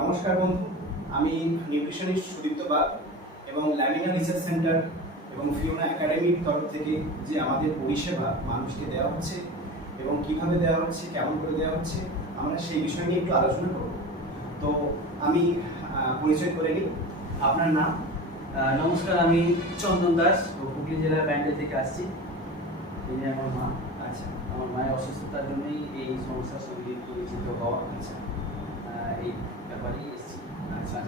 নমস্কার বন্ধু, আমি নিউট্রিশনিস্ট সুদীপ্ত বাগ এবং ল্যামিনা রিসার্চ সেন্টার এবং ফিওনা একাডেমির তরফ থেকে যে আমাদের পরিষেবা মানুষকে দেওয়া হচ্ছে এবং কিভাবে দেওয়া হচ্ছে, কেমন করে দেওয়া হচ্ছে, আমরা সেই বিষয় নিয়ে একটু আলোচনা করব। তো আমি পরিচয় করে নিই। আপনার নাম? নমস্কার, আমি চন্দন দাস, হুগলি জেলার ব্যান্ডেল থেকে আসছি। এই যে আমার মা। আচ্ছা, আমার মায়ের অসুস্থতার জন্যই এই সমস্যার সঙ্গে পরিচিত হওয়া। আচ্ছা, এই ব্যাপারেই এসেছি। আচ্ছা।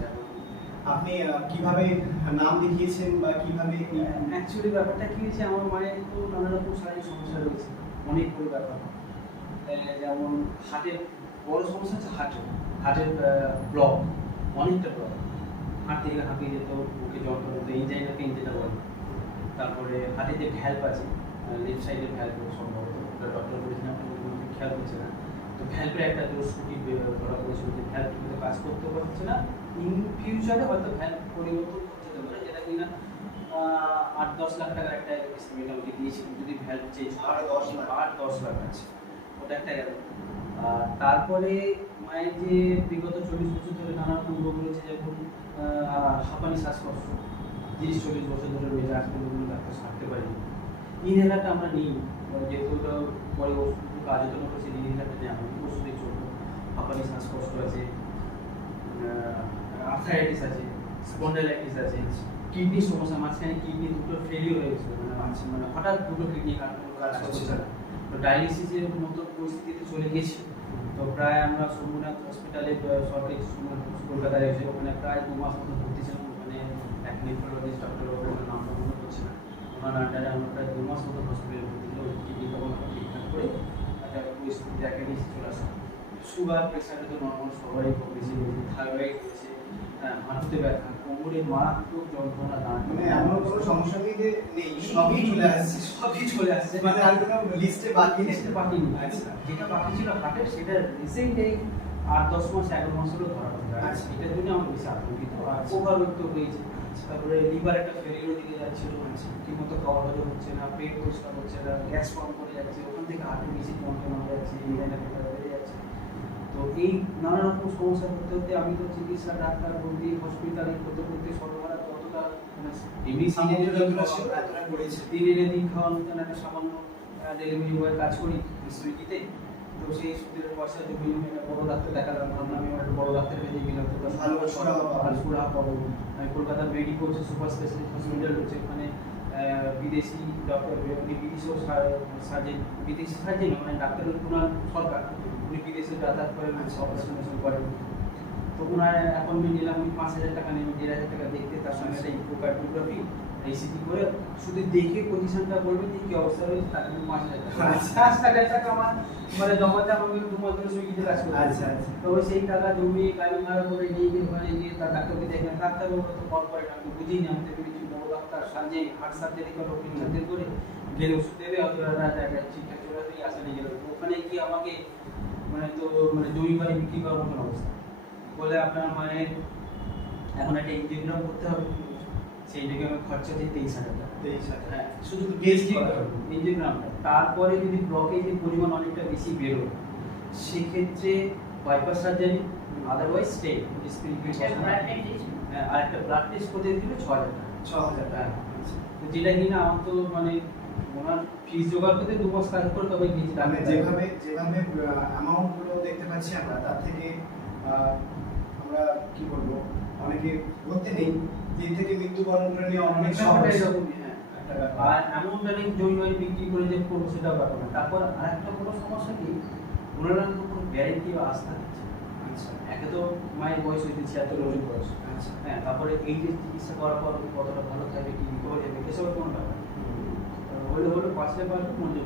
আপনি কিভাবে নাম দেখিয়েছেন বা কিভাবে? অ্যাকচুয়ালি ব্যাপারটা কী হয়েছে, আমার মায়ের তো নানা রকম শারীরিক সমস্যা রয়েছে, অনেক বড় ব্যাপার। যেমন হার্টের বড় সমস্যা হচ্ছে হার্টের ব্লক, অনেকটা ব্লক। হাঁটতে গেলে হাঁপিয়ে যেত, বুকে যন্ত্রণা হতো, ইঞ্জাইনাকে ইঞ্জাইনা বলে। তারপরে হাতে যে ভ্যালভ আছে, লেফট সাইডের ভ্যালভ সম্ভবত, ওটা ডক্টর বলেছিলাম, আপনাদের খেয়াল করছে না। তো ভ্যালভের একটা দোষ ত্রুটি ধরা পড়েছিল যে ভ্যালভটি কিন্তু কাজ করতে পারছে না। ইন ফিউচারে হয়তো ভ্যালভ পরিবর্তন করতে পারে, যেটা কিনা 8-10 লাখ টাকার একটা এস্টিমেট আমাকে দিয়েছিল যদি ভ্যালভ চেঞ্জ হয়। 8-10 লাখ আছে, ওটা একটা গেল। তারপরে মায়ের যে বিগত 40 বছর ধরে নানা রকম রোগ রয়েছে, যেমন হাঁপানি, শ্বাসকষ্ট, 30-40 বছর ধরে রয়েছে, আজ পর্যন্ত ডাক্তার সারতে পারিনি। ইনহেলারটা আমরা নিই, যেহেতু ওটা পরে ওষুধ কার্যতন করছে, ইনহেলারটা নেই, আমাদের ওষুধে চলবে। হাঁপানি, শ্বাসকষ্ট আছে, আর্থারাইটিস আছে, স্পন্ডাইলাইটিস আছে, কিডনির সমস্যা, মাঝখানে কিডনি দুটো ফেলিওর হয়ে গেছিল, মানে হঠাৎ দুটো কিডনি কাজ করছে না। তো ডায়ালিসিসের মতো পরিস্থিতিতে চলে গেছি। তো প্রায় আমরা সোমনাথ হসপিটালে, সরকারি কলকাতায় এসে ওখানে প্রায় 2 মাস মতো ভর্তি ছিলাম। ওখানে এক নেফ্রোলজিস্ট ডক্টর, ওখানে নামটা মনে করছে না, ওনার আন্ডারে আমরা প্রায় 2 মাস মতো হসপিটালে ভর্তি ছিল। কিডনি তখন আমরা ঠিকঠাক করে একটা পরিস্থিতি দেখা নিয়েছি, চলে আসা। সুগার, প্রেশারটা তো নর্মাল সবারই কম বেশি রয়েছে, থাইরয়েড রয়েছে, হাঁটুতে ব্যথা, কোমরে মারাত্মক যন্ত্রণা, মানে এমন কোনো সমস্যা নেই যে নেই, সবই চলে আসছে, মানে আর কোনো লিস্টে বাকি নেই। আচ্ছা, যেটা বাকি ছিল হার্টের, সেটা রিসেন্ট এই 8-10 মাস 11 মাস হলো ধরা পড়ে। আচ্ছা, এটার জন্য আমার বেশি আতঙ্কিত। আর ওভারওয়েট তো হয়েছে, তারপরে লিভার একটা ফেলিওর দিকে যাচ্ছিল, ঠিকমতো খাওয়া হজম হচ্ছে না, পেট পরিষ্কার হচ্ছে না, গ্যাস ফর্ম করে যাচ্ছে, ওখান থেকে হার্টে বেশি যন্ত্রণা হয়ে যাচ্ছে, ইঞ্জাইনা বেড়ে যাচ্ছে। তো এই নানা রকম সমস্যা করতে করতে আমি তো চিকিৎসা, ডাক্তার, বন্দি, হসপিটাল করতে করতে সর্বহারা ততটা এমনি সামনে পড়েছে। দিনে দিন খাওয়ার মতন একটা সামান্য ডেলিভারি বয়ের কাজ করি সুইগিতে। তো সেই সুদের পয়সা জমি একটা বড় ডাক্তার দেখালাম, ভাবলাম আমি একটা বড় ডাক্তার কাছে গেলাম, তো ভালো সুরাহা পাবো। আমি কলকাতা মেডিকোল সুপার স্পেশালিস্ট হসপিটাল রয়েছে, ওখানে বিদেশি ডক্টর, উনি বিদেশিও সার্জেন, বিদেশি সার্জেন মানে ডাক্তারের ওনার সরকার, উনি বিদেশে যাতায়াত করেন, অপারেশন করেন। তো ওনার অ্যাপয়েন্টমেন্ট নিলাম, উনি 5,000 টাকা নেবেন, 1,500 টাকা দেখতে, তার সঙ্গে একটা ইকোকার্টোগ্রাফি ইসিজি করে শুধু দেখে পজিশনটা বলবেন যে কি অবস্থা রয়েছে, তার জন্য 5,000 টাকা। 5,000 টাকা আমার মানে জমাতে আমাকে 2 মাস ধরে সুইগিতে কাজ করতে। আচ্ছা, তো সেই টাকা জমিয়ে গাড়ি ভাড়া করে নিয়ে গিয়ে ওখানে গিয়ে তার ডাক্তারকে দেখেন। ডাক্তারবাবু তো কল করেন, আমি বুঝিনি, আমি তো ভেবেছি বড় ডাক্তার, সার্জেন, হার্ট সার্জারি করে, ওপেন সার্জারি করে গেলে ওষুধ দেবে, অথবা ঠিকঠাক চলে আসবে, আসা নিয়ে গেল। ওখানে গিয়ে আমাকে মানে জমি বাড়ি বিক্রি করার মতন অবস্থা বলে, আপনার মায়ের এখন একটা ইঞ্জিওগ্রাম করতে হবে, সেই জায়গায় আমার খরচা হচ্ছে 23,000 টাকা। হ্যাঁ, শুধু ইঞ্জিওগ্রামটা। তারপরে যদি ব্লকেজের পরিমাণ অনেকটা বেশি বেরোয়, সেক্ষেত্রে বাইপাস সার্জারি, আদারওয়াইজ স্টেট আর একটা ব্লাড টেস্ট করতে দিলে 6,000 টাকা। 6,000 টাকা। তো যেটা কিনা আমার তো মানে ওনার ফিস জোগাড় করতে 2 মাস কাজ করে তবে গিয়েছি। মানে যেভাবে অ্যামাউন্ট গুলো দেখতে পাচ্ছি আমরা, তার থেকে আমরা কি বলবো, অনেকে করতে নেই, দিন থেকে মৃত্যুবরণ করে নিয়ে অনেক সহজ এরকমই। হ্যাঁ, আর এমনটা নেই জমি বাড়ি বিক্রি করে যে করবো, সেটাও ব্যাপার না। তারপর আরেকটা বড় সমস্যা কি, ওনারা তো কোনো গ্যারেন্টি বা আস্থা দিচ্ছে। আচ্ছা, একে তো মায়ের বয়স হয়েছে 76 বছর বয়স। আচ্ছা, হ্যাঁ, তারপরে এই যে চিকিৎসা করার পর কতটা ভালো থাকবে, কি রিকভারি হবে, এসবের কোনো ব্যাপার না। হলে বাঁচলে মরে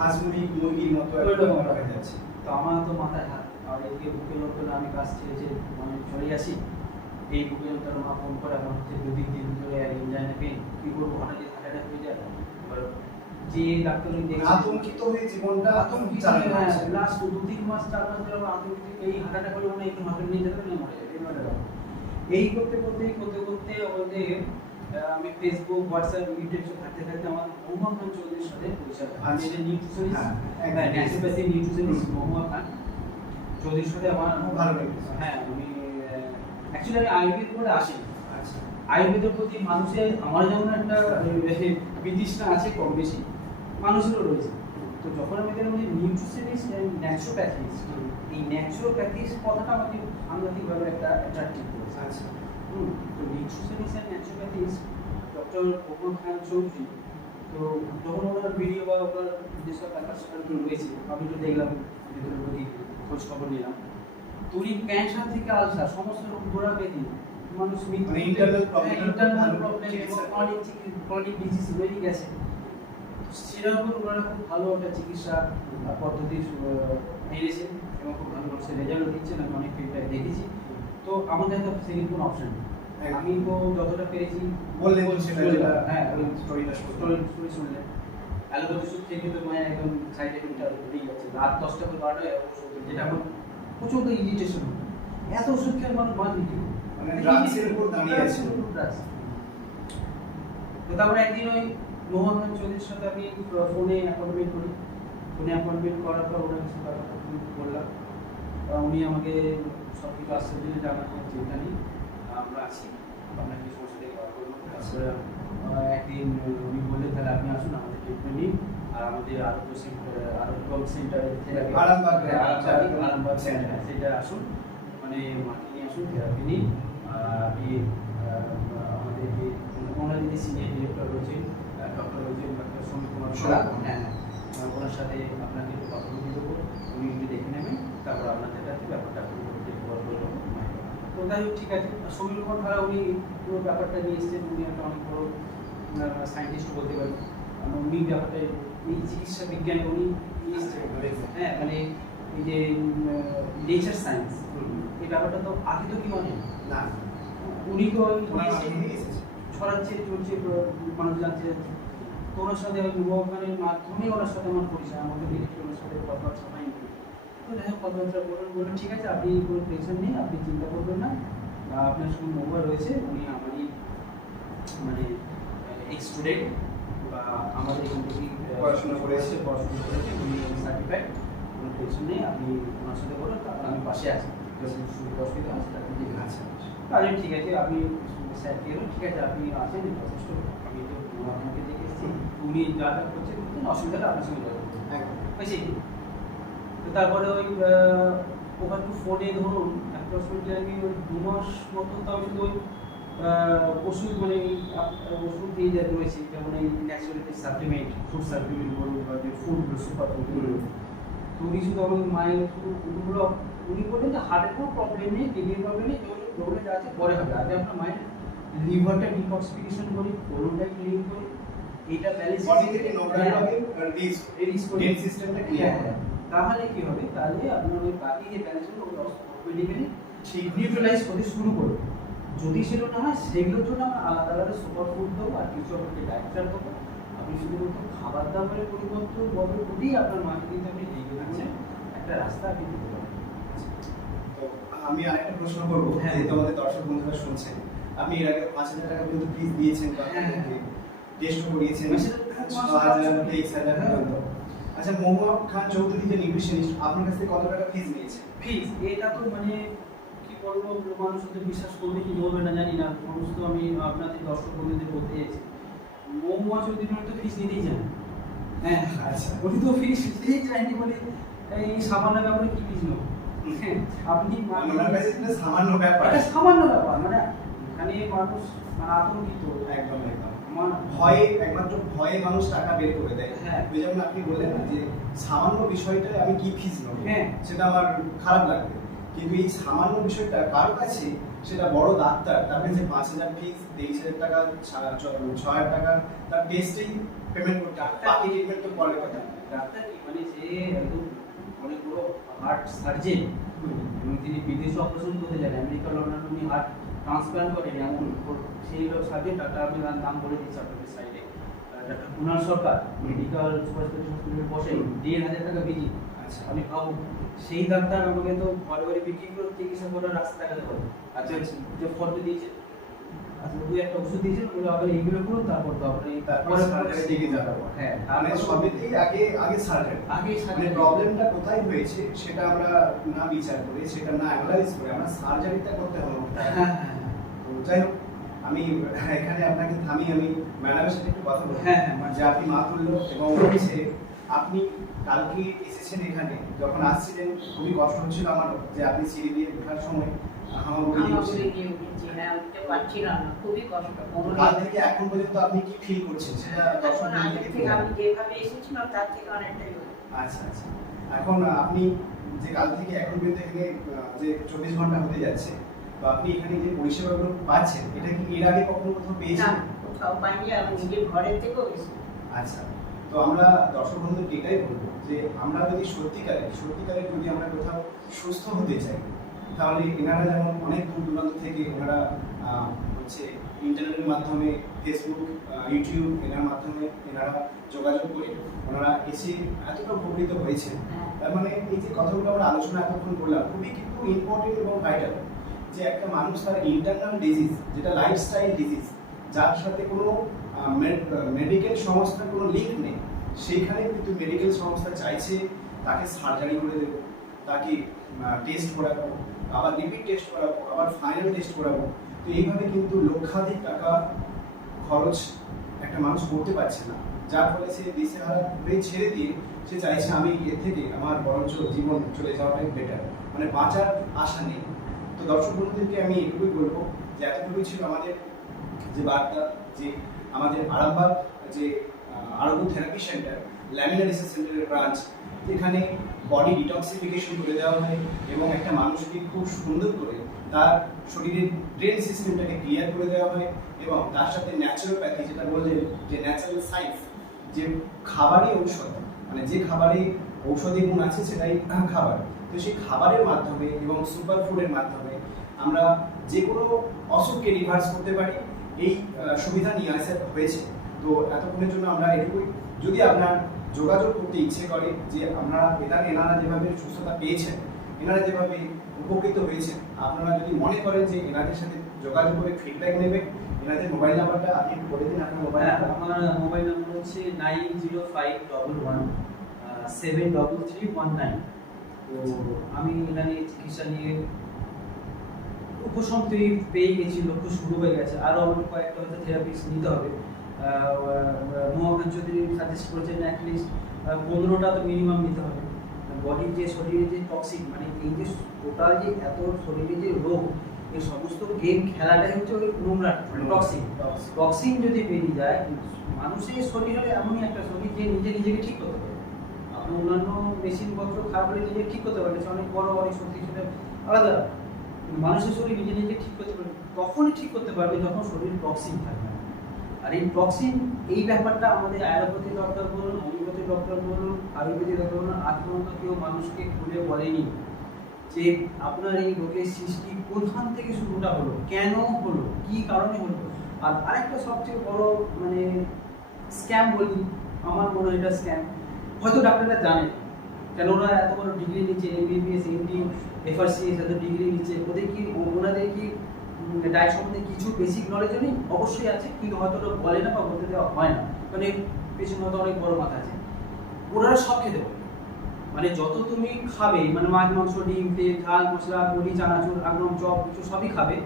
হাঁস মুরগির মতো হয়ে যাচ্ছে। তো আমার তো মাথায় হাত, আর এদিকে বুকে যন্ত্রণা, আমি কাজ ছেড়ে মানে চলে আসি। এই বুকে যন্ত্রণা মা ফোন করে, আমার হচ্ছে 2-3 দিন ধরে ইঞ্জাইনা পেন, কি করবো, হঠাৎ যদি হার্ট অ্যাটাক হয়ে যায়। এবার যে ডাক্তার আতঙ্কিত হয়ে জীবনটা আতঙ্কিত, লাস্ট 2-3 মাস 4 মাস ধরে আতঙ্কিত, এই হার্ট অ্যাটাক হলে মনে হয় একটু হাতে নিয়ে যেতে মরে যাবে। এই করতে আমাদের আমি ফেসবুক, হোয়াটসঅ্যাপ, ইউটিউব ঘাঁটতে আমার মহুয়া খান চৌধুরীর সাথে পরিচয় হয়। আমি এটা নিউট্রিশনিস্ট, ন্যাচুরোপ্যাথি নিউট্রিশনিস্ট মহুয়া খান চৌধুরীর সাথে আমার ভালো লেগেছে। হ্যাঁ, আমি অ্যাকচুয়ালি আমি আয়ুর্বেদ করে আসি। আচ্ছা আয়ুর্বেদের প্রতি মানুষের আমার যেমন একটা বিতৃষ্ণা আছে কম বেশি, মানুষেরও রয়েছে। তো যখন আমি দেখলাম যে নিউট্রিশনিস্ট অ্যান্ড ন্যাচুরোপ্যাথিস্ট, এই ন্যাচুরোপ্যাথিস্ট কথাটা আমাকে সাংঘাতিকভাবে একটা অ্যাট্রাক্টিভ করেছে। আচ্ছা তো nutritionist and ন্যাচুরোপ্যাথিস্ট doctor Praful Khan Chowdhury, তো যখন ওনার ভিডিও বা ওনার যেসব ব্যাপার রয়েছে আমি তো দেখলাম, ভিতরে প্রতি খোঁজ খবর নিলাম। তো উনি ক্যান্সার থেকে আলসার সমস্ত রোগ গোড়া ব্যাধি মানুষ মানে internal problem ইন্টারনাল প্রবলেম চিকিৎসা এবং ক্রনিক ডিজিজ বেরিয়ে গেছে, সেরকম ওনারা খুব ভালো একটা চিকিৎসা পদ্ধতি এনেছেন এবং খুব ভালো মানুষের রেজাল্টও দিচ্ছেন। আমি অনেক ফিডব্যাক দেখেছি। তো আমাদের তো সেকেন্ড কোনো অপশন নেই। আমি তো যতটা পেরেছি বললেন সেটা যেটা হ্যাঁ ওই স্টোরিটা স্টোরি শুনলেন। অ্যালোপ্যাথি ওষুধ খেয়ে কিন্তু মায়ের একদম সাইড এফেক্টটা বেরিয়ে যাচ্ছে, রাত 10টা করে 12টায় ওষুধ, যেটা আমার প্রচণ্ড ইরিটেশন হতো। এত ওষুধ খেয়ে মানুষ বাঁচবে কি? মানে ড্রাগসের উপর দাঁড়িয়ে আছে। তো তারপরে একদিন ওই মোহন চৌধুরীর সাথে আমি ফোনে অ্যাপয়েন্টমেন্ট করি। ফোনে অ্যাপয়েন্টমেন্ট করার পর ওনার কিছু ব্যাপারটা বললাম। উনি আমাকে সব কিছু আশ্বাস দিলেন যে আমার কোনো চিন্তা নেই, আমরা আছি, আপনার কিছু সমস্যা থেকে বার করবো। তারপরে একদিন উনি বললেন তাহলে আপনি আসুন আমাদের ট্রিটমেন্ট নিন, আর আমাদের আরোগ্য সেন্টারে আরামবাগ সেন্টার সেটা আসুন, মানে মাকে নিয়ে আসুন, থেরাপি নিন। আপনি আমাদের যে ওনার যে সিনিয়র ডিরেক্টর রয়েছেন, ডক্টর রয়েছেন ডক্টর সমীর কুমার সোলা, হ্যাঁ ওনার সাথে আপনাকে একটু কথা বলে দেবো, উনি একটু দেখে নেবেন, তারপর আপনাদের কাছে ব্যাপারটা তো যাই হোক ঠিক আছে। সমীর কুমার খাড়া উনি পুরো ব্যাপারটা নিয়ে এসেছেন, উনি একটা অনেক বড় সায়েন্টিস্ট বলতে পারি। উনি ব্যাপারটা এই চিকিৎসা বিজ্ঞানে উনি নিয়ে এসেছেন। হ্যাঁ মানে এই যে নেচার সায়েন্স এই ব্যাপারটা তো আগে তো কি মানে না উনি তো ছড়াচ্ছে চলছে মানুষ জানতে যাচ্ছে। তো ওনার সাথে ওই মোবাইলের মাধ্যমে ওনার সাথে আমার পরিচয়, আমাকে দেখেছি ওনার সাথে কথাবার্তা হয়নি। তো যাই হোক কথাবার্তা বললেন ঠিক আছে, আপনি কোনো টেনশন নেই, আপনি চিন্তা করবেন না, আপনার সঙ্গে মোবাইল রয়েছে, উনি আমারই মানে এক্স স্টুডেন্ট বা আমাদের এখান থেকে পড়াশোনা করেছে, উনি সার্টিফাইড, কোনো টেনশন নেই, আপনি ওনার সাথে বলুন, তারপর আমি পাশে আছি, যখন সুবিধা অসুবিধা আছে তারপর ঠিক আছে। তাহলে ঠিক আছে, আপনি স্যার এলো ঠিক আছে, আপনি আসেন যথেষ্ট, আমি তো আপনাকে দেখে এসেছি, উনি যা যা করছেন অসুবিধাটা আপনার সঙ্গে বুঝছি। তো তারপরে ওই ওখান থেকে ফোনে ধরুন অ্যাপ্রক্সিমেটলি আমি ওই 2 মাস মতো তাও শুধু ওই ওষুধ মানে ওষুধ দিয়ে যা রয়েছে, যেমন এই ন্যাচুরালি সাপ্লিমেন্ট, ফুড সাপ্লিমেন্ট বলুন বা যে ফুডগুলো সুপার ফুড, তো উনি শুধু আমাদের মায়ের শুধু ওগুলো উনি বললেন যে হার্টের কোনো প্রবলেম নেই, কিডনির প্রবলেম নেই, প্রবলেম যা আছে পরে হবে, আগে আপনার মায়ের লিভারটা ডিটক্সিফিকেশন করি, কোলনটা ক্লিন করি, এটা ব্যালেন্স বডি থেকে নোংরাটাকে রিলিজ করি, ডেড সিস্টেমটা ক্লিয়ার হয়। তাহলে কি হবে, তাহলে আপনার ওই বাকি যে ব্যালেন্সগুলো অটোমেটিক্যালি ঠিক নিউট্রালাইজ করতে শুরু করবে। যদি সেটা না হয় সেগুলোর জন্য আমরা আলাদা আলাদা সুপার ফুড দেবো আর কিছু আপনাকে ডায়েট চার্ট দেবো। আপনি শুধুমাত্র খাবার দাবারের পরিবর্তন বদল করেই আপনার মাকে কিন্তু আপনি এগিয়ে যাচ্ছে একটা রাস্তা আপনি দিতে পারেন। তো আমি আরেকটা প্রশ্ন করবো, হ্যাঁ। যেহেতু আমাদের দর্শক বন্ধুরা শুনছেন, আপনি এর আগে 5,000 টাকা পর্যন্ত ফিস দিয়েছেন বা টেস্ট করিয়েছেন, 6,000 23,000 পর্যন্ত। আচ্ছা, মোহাম্মদ খান চৌধুরী যে নিউট্রিশনিস্ট, আপনার কাছ থেকে কত টাকা ফিস নিয়েছে? ফিস এটা তো মানে কি বলবো, মানুষ তো বিশ্বাস করবে কি করবে না জানি না, সমস্ত আমি আপনাদের দর্শক বন্ধুদের বলতে চাইছি, মোহাম্মদ চৌধুরী তো ফিস নিতেই চান। হ্যাঁ আচ্ছা, উনি তো ফিস নিতেই চাইনি, মানে এই সামান্য ব্যাপারে কি ফিস নেব? আপনি ওনার কাছে এটা সামান্য ব্যাপার, এটা সামান্য ব্যাপার, মানে এখানে মানুষ মানে আতঙ্কিত একদম একদম আমার ভয়ে, একমাত্র ভয়ে মানুষ টাকা বের করে দেয়। হ্যাঁ। ওই যেমন আপনি বললেন না যে সামান্য বিষয়টায় আমি কি ফিস নেব, হ্যাঁ সেটা আমার খারাপ লাগবে, কিন্তু এই সামান্য বিষয়টা কারো কাছে সেটা বড় ডাক্তার, তার কাছে 5,000 ফিস, 23,000 টাকা, 6,000 টাকা তার টেস্টেই পেমেন্ট করতে হবে, বাকি ট্রিটমেন্ট তো পরে কথা। ডাক্তার কি মানে যে একদম অনেক বড় হার্ট সার্জেন এবং তিনি বিদেশে অপারেশন করতে যান, আমেরিকা লন্ডন উনি হার্ট ট্রান্সপ্লান্ট করেন, এমন সেই লোক সার্জেন ডাক্তার, আমি তার নাম বলে দিচ্ছি আপনাদের সাইডে, ডাক্তার কুণাল সরকার, মেডিকেল সুপার স্পেশালিটি হসপিটালে বসে 1,500 টাকা ভিজিট। আচ্ছা, আমি ভাবো সেই ডাক্তার আমাকে তো ঘরে ঘরে বিক্রি করে চিকিৎসা করার রাস্তা দেখাতে পারে। আচ্ছা যে ফটো দিয়েছে আচ্ছা ওই একটা ওষুধ দিয়েছিল বলে আবার এইগুলো করুন তারপর তো আপনি তারপরে সার্জারি দিকে যাবো। হ্যাঁ মানে সবইতেই আগে সার্জারি। আগে মানে প্রবলেমটা কোথায় হয়েছে সেটা আমরা না বিচার করে, সেটা না অ্যানালাইজ করে আমরা সার্জারিটা করতে হলো। হ্যাঁ তো যাই হোক, আমি এখানে আপনাকে থামিয়ে আমি ম্যাডামের সাথে একটু কথা বলবো। হ্যাঁ যে আপনি মা তুল্য এবং হচ্ছে আপনি কালকে এসেছেন এখানে, যখন আসছিলেন খুবই কষ্ট হচ্ছিল আমার, যে আপনি সিঁড়ি দিয়ে ওঠার সময় হামাগুড়ি দিচ্ছেন। হ্যাঁ উঠতে পারছিলাম না, খুবই কষ্ট। কাল থেকে এখন পর্যন্ত আপনি কি ফিল করছেন সেটা এখন দর্শকদের আগের দিকে থেকে আমি যেভাবে এসেছিলাম তার থেকে অনেকটাই হয়েছে। আচ্ছা আচ্ছা। এখন আপনি যে কাল থেকে এখন পর্যন্ত এখানে যে 24 ঘন্টা হতে যাচ্ছে, তো আপনি এখানে যে পরিষেবাগুলো পাচ্ছেন, এটা কি এর আগে কখনো কোথাও না পেয়েছেন? কোথাও পাইনি, আমি নিজের ঘরের থেকেও এসেছি। আচ্ছা, তো আমরা দর্শক বন্ধুকে এটাই বলবো যে আমরা যদি সত্যিকারে যদি আমরা কোথাও সুস্থ হতে চাই, তাহলে এনারা যেমন অনেক দূর দূরান্ত থেকে ওনারা হচ্ছে ইন্টারনেটের মাধ্যমে, ফেসবুক, ইউটিউব এনার মাধ্যমে এনারা যোগাযোগ করে ওনারা এসে এতটা উপকৃত হয়েছেন। তার মানে এই যে কথাগুলো আমরা আলোচনা এতক্ষণ করলাম খুবই কিন্তু ইম্পর্টেন্ট এবং ভাইটাল, যে একটা মানুষ তার ইন্টারনাল ডিজিজ, যেটা লাইফস্টাইল ডিজিজ, যার সাথে কোনো মেডিকেল সংস্থার কোনো লিঙ্ক নেই, সেইখানে কিন্তু মেডিকেল সংস্থা চাইছে তাকে সার্জারি করে দেবো, তাকে টেস্ট করাবো, আবার রিপিট টেস্ট করাবো, আবার ফাইনাল টেস্ট করাবো। তো এইভাবে কিন্তু লক্ষাধিক টাকা খরচ একটা মানুষ করতে পারছে না, যার ফলে সে দিশেহারা হয়ে ছেড়ে দিয়ে সে চাইছে আমি এর থেকে আমার বরঞ্চ জীবন চলে যাওয়াটাই বেটার, মানে বাঁচার আশা নেই। তো দর্শক বন্ধুদেরকে আমি এটুকুই বলবো যে এতটুকুই ছিল আমাদের যে বার্তা, যে আমাদের আরামবাগ যে আরোগ্য থেরাপি সেন্টার, ল্যামিনার রিসার্চ সেন্টারের ব্রাঞ্চ, এখানে বডি ডিটক্সিফিকেশন করে দেওয়া হয় এবং একটা মানুষকে খুব সুন্দর করে তার শরীরের ড্রেন সিস্টেমটাকে ক্লিয়ার করে দেওয়া হয় এবং তার সাথে ন্যাচুরোপ্যাথি, যেটা বললেন যে ন্যাচারাল সায়েন্স, যে খাবারই ঔষধ, মানে যে খাবারে ঔষধি গুণ আছে সেটাই খাবার। তো সেই খাবারের মাধ্যমে এবং সুপার ফুডের মাধ্যমে আমরা যে কোনো অসুখকে রিভার্স করতে পারি, এই সুবিধা নিয়ে আসা হয়েছে। তো এতক্ষণের জন্য আমরা এটুকুই। যদি আপনার যোগাযোগ করতে ইচ্ছে করে যে এনারা যেভাবে সুস্থতা পেয়েছেন, এনারা যেভাবে উপকৃত হয়েছেন, আপনারা যদি মনে করেন যে এনাদের সাথে যোগাযোগ করে ফিডব্যাক নেবেন, এনাদের মোবাইল নাম্বারটা আপনি একটু বলে দিন। আপনার মোবাইল নাম্বার? আমার মোবাইল নাম্বার হচ্ছে 9051173319। তো আমি এখানে চিকিৎসা নিয়ে উপশম পেয়ে গেছি, লক্ষ্য শুরু হয়ে গেছে। আরও আমার কয়েকটা হয়তো থেরাপিস্ট নিতে হবে। মোহাম্মদ চৌধুরী সাজেস্ট করেছেন অ্যাটলিস্ট 15টা তো মিনিমাম নিতে হবে। বডির যে শরীরে যে টক্সিক, মানে এই যে টোটাল যে এত শরীরে যে রোগ, এই সমস্ত গেম খেলাটাই হচ্ছে ওই নোংরা টক্সিন যদি বেরিয়ে যায়, মানুষের শরীর হলে এমনই একটা শরীর যে নিজেকে ঠিক করতে পারে। আপনি অন্যান্য মেশিনপত্র খারাপ হলে নিজে ঠিক করতে পারে, অনেক বড় অনেক শক্তি, সেটা আলাদা। মানুষের শরীর নিজে ঠিক করতে পারবে, তখনই ঠিক করতে পারবে যখন শরীর টক্সিন থাকবে। আর এই টক্সিন, এই ব্যাপারটা আমাদের অ্যালোপ্যাথি ডক্টর বলুন, হোমিওপ্যাথি ডক্টর বলুন, আয়ুর্বেদিক ডক্টর বলুন, আজ পর্যন্ত কেউ মানুষকে খুলে বলেনি যে আপনার এই রোগের সৃষ্টি কোথান থেকে শুরুটা হলো, কেন হলো, কি কারণে হলো। আর আরেকটা সবচেয়ে বড় মানে স্ক্যাম বলি, আমার মনে হয় এটা স্ক্যাম, হয়তো ডাক্তাররা জানেন, কেন ওরা এত বড় ডিগ্রি নিচ্ছে, এমবিবিএস, এমডি, এফআরসিএস, এত ডিগ্রি নিচ্ছে, ওনাদের কি ডায়েট সম্বন্ধে কিছু বেসিক নলেজও নেই? অবশ্যই আছে, কিন্তু হয়তো ওরা বলে না বা বলতে দেওয়া হয় না, মানে পেছনে হয়তো অনেক বড় মাথা আছে। ওনারা সব খেতে বলে, মানে যত তুমি খাবে, মানে মাছ, মাংস, ডিম, তেল, ঝাল, মশলা, মুড়ি, চানাচুর, আগরম, চপ, কিছু সবই খাবে।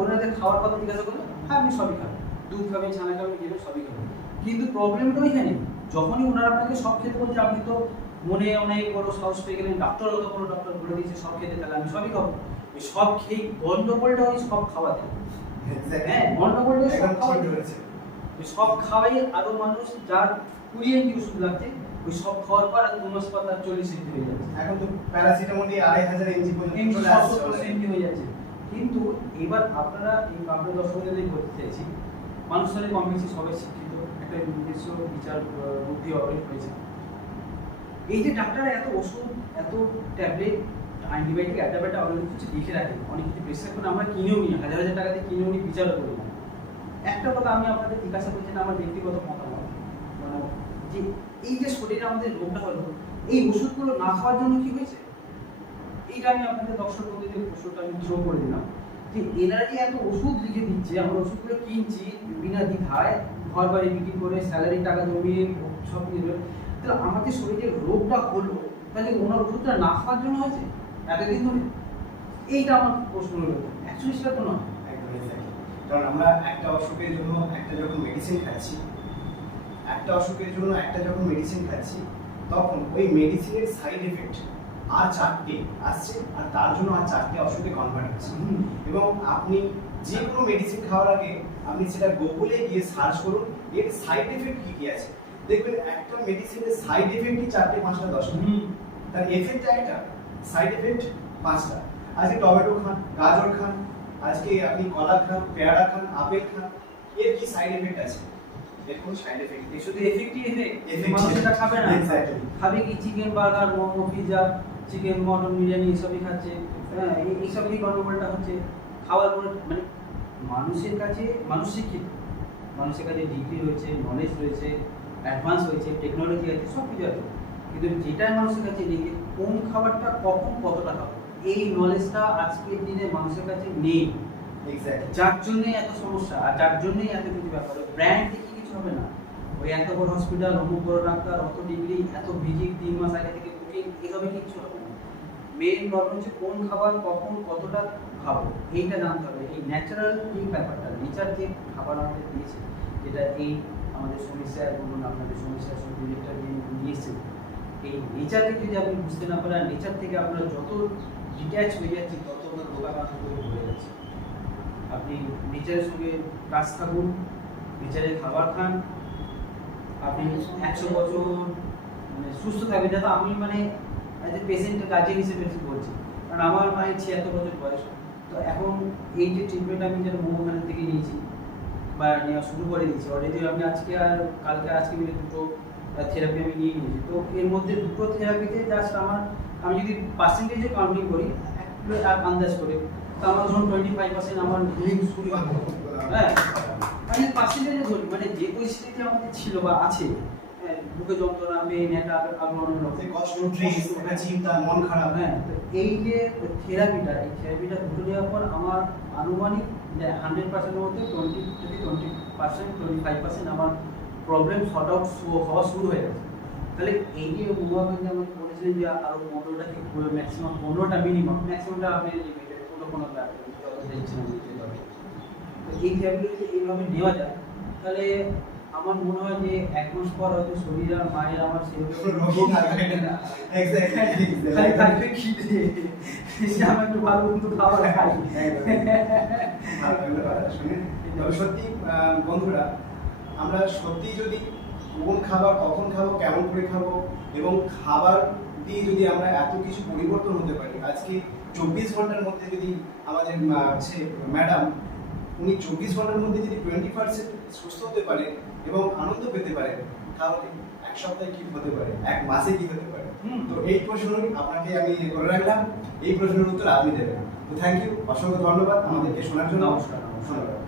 ওনাদের খাওয়ার কথা জিজ্ঞাসা করলে হ্যাঁ আপনি সবই খাবেন, দুধ খাবেন, ছানা খাবেন, খেবেন, সবই খাবেন। কিন্তু প্রবলেমটা ওইখানে, যখনই ওনারা আপনাকে সব খেতে বলছে, আপনি তো মনে অনেক বড় সাহস পেয়ে গেলেন, ডাক্তার অত বড় ডক্টর বলে দিয়েছে সব খেতে, তাহলে আমি সবই খাবো। ওই সব খেয়ে গন্ডগোলটা ওই সব খাওয়াতে, হ্যাঁ গন্ডগোলটা সব খাওয়াতে হয়েছে। ওই সব খাওয়াই আরো মানুষ যার 20 এমজি ওষুধ লাগছে, ওই সব খাওয়ার পর আর 2 মাস পর তার 40 এমজি হয়ে যাচ্ছে। এখন তো প্যারাসিটামলই 2500 এমজি পর্যন্ত চলে আসছে, 700 এমজি হয়ে যাচ্ছে। কিন্তু এবার আপনারা এই আপনাদের দর্শকদের বলতে চাইছি, মানুষের কম বেশি সবাই শিক্ষিত, একটা নিজস্ব বিচার বুদ্ধি অর্জন হয়েছে। এই যে ডাক্তাররা এত ওষুধ, এত ট্যাবলেট, অ্যান্টিবায়োটিক, অ্যান্টিবায়োটিক অনেক কিছু লিখে রাখেন, অনেক কিছু প্রেসক্রিপশন আমরা কিনেও নিই, হাজার হাজার টাকা দিয়ে কিনেও নিই, বিচারও করি না। একটা কথা আমি আপনাদের জিজ্ঞাসা করছি, আমার ব্যক্তিগত মতামত, মানে যে এই যে শরীরে আমাদের রোগটা হলো, এই ওষুধগুলো না খাওয়ার জন্য কি হয়েছে? এইটা আমি আপনাদের দর্শক বন্ধুদের প্রশ্নটা আমি থ্রো করে দিলাম যে এনারা যে এত ওষুধ লিখে দিচ্ছে, আমরা ওষুধগুলো কিনছি বিনা দ্বিধায়, ঘর বাড়ি বিক্রি করে স্যালারি টাকা জমিয়ে সব কিছু, তাহলে আমাদের শরীরে রোগটা হলো, তাহলে ওনার ওষুধটা না খাওয়ার জন্য হয়েছে এতদিন ধরে? এইটা আমার প্রশ্ন হলো। অ্যাকচুয়ালি সেটা তো নয়। একদম exactly। কারণ আমরা একটা অসুখের জন্য একটা যখন মেডিসিন খাচ্ছি, তখন ওই মেডিসিনের সাইড এফেক্ট আর 4টে আসছে, আর তার জন্য আর 4টে অসুখে কনভার্ট হচ্ছে। এবং আপনি যে কোনো মেডিসিন খাওয়ার আগে আপনি সেটা গুগলে গিয়ে সার্চ করুন এর সাইড এফেক্ট কি কি আছে, দেখবেন একটা মেডিসিনের সাইড এফেক্টই 4টে 5টা 10টা, তার এফেক্ট একটা, সাইড এফেক্ট 5টা। আজকে টমেটো খান, গাজর খান, আজকে আপনি কলা খান, পেয়ারা খান, আপেল খান, এর কি সাইড এফেক্ট আছে? এর কোনো সাইড এফেক্ট নেই, শুধু এফেক্টই এফেক্ট। Effect মানুষ এটা খাবে না। Exactly। খাবে কি chicken burger, momo, pizza, chicken mutton biryani এসবই খাচ্ছে। হ্যাঁ, এইসবই গন্ডগোলটা হচ্ছে। খাওয়ার পরে মানে মানুষের কাছে, মানুষ শিক্ষিত, মানুষের কাছে ডিগ্রি রয়েছে, নলেজ রয়েছে, অ্যাডভান্স হয়েছে, টেকনোলজি আছে, সব কিছু আছে, কিন্তু যেটা মানুষের কাছে নেই যে কোন খাবারটা কখন কতটা খাবো, এই নলেজটা আজকের দিনে মানুষের কাছে নেই। এক্স্যাক্টলি। যার জন্য এত সমস্যা, আর যার জন্যই এত কিছু ব্যাপার। ব্র্যান্ড দেখে কিছু হবে না। ওই এত বড় হসপিটাল, অমুক বড় ডাক্তার, অত ডিগ্রি, এত ভিজিট, 3 মাস আগে থেকে বুকিং, এসবে কিছু হবে না। মেইন প্রবলেম হচ্ছে কোন খাবার কখন কতটা খাবো, এইটা জানতে হবে। এই ন্যাচারাল এই ব্যাপারটা, নেচার যে খাবার আমাদের দিয়েছে, যেটা এই আমাদের সমস্যা বলুন, আপনাদের সমস্যার সঙ্গে রিলেটেড যে নিয়ে এসেছে, এই নেচারকে যদি আপনি বুঝতে না পারেন, নেচার থেকে আপনারা যত ডিট্যাচ হয়ে যাচ্ছে তত আপনার রোগাক্রান্ত হয়ে যাচ্ছে। আপনি নেচারের সঙ্গে কাজ থাকুন, নেচারের খাবার খান, আপনি 100 বছর মানে সুস্থ থাকবেন। যাতে আমি মানে অ্যাজ এ পেশেন্টের গার্জিয়ান হিসেবে বলছি, কারণ আমার মায়ের 76 বছর বয়স। তো এখন এই যে ট্রিটমেন্ট আমি যেটা ওখান থেকে নিয়েছি বা নেওয়া শুরু করে দিয়েছি অলরেডি, আমি আজকে মিলে 2টো থেরাপি আমি নিয়ে নিয়েছি। তো এর মধ্যে 2টো থেরাপিতে জাস্ট আমি যদি পার্সেন্টেজে কাউন্টিং করি, একটু আন্দাজ করে, তো আমার ধরুন 25% আমার হিলিং শুরু হবে। হ্যাঁ, আমি পার্সেন্টেজে ধরি, মানে যে পরিস্থিতি আমাদের ছিল বা আছে, বুকে যন্ত্রণা, পেন, একটা আগ্রহণ, কষ্ট, স্ট্রেস, একটা চিন্তা, মন খারাপ। হ্যাঁ, তো এই যে থেরাপিটা দুটো নেওয়ার পর আমার আনুমানিক যে 100% মধ্যে 20% আমার প্রবলেম সর্ট আউট হওয়া শুরু হয়ে গেছে। তাহলে এই যে মুভাবেন যে আমাকে বলেছিলেন যে আরো 15টা কি ম্যাক্সিমাম 15টা মিনিমাম, ম্যাক্সিমামটা আপনি লিমিটেড কোনো ব্যাপার নেই, যত দেখছেন নিতে হবে। তো এই থেরাপিগুলো যদি এইভাবে নেওয়া যায়, তাহলে আমার মনে হয় যে 1 মাস পর হয়তো শরীর আর মায়ের আমার সেরকম রোগই থাকবে না। এক্স্যাক্টলি। খালি থাকবে খিদে, সে আমি একটু ভালো কিন্তু খাবার খাই। শুনে তবে সত্যি বন্ধুরা, আমরা সত্যি যদি কোন খাবার কখন খাবো, কেমন করে খাবো, এবং খাবার দিয়ে যদি আমরা এত কিছু পরিবর্তন হতে পারি। আজকে 24 ঘন্টার মধ্যে যদি আমাদের ম্যাডাম, উনি 24 ঘন্টার মধ্যে যদি 20% সুস্থ হতে পারে এবং আনন্দ পেতে পারে, তাহলে 1 সপ্তাহে কি হতে পারে, 1 মাসে কি হতে পারে। তো এই প্রশ্নই আপনাকে আমি করে রাখলাম, এই প্রশ্নের উত্তর আপনি দেবেন। তো থ্যাংক ইউ, অসংখ্য ধন্যবাদ আমাদেরকে শোনার জন্য। নমস্কার। ধন্যবাদ।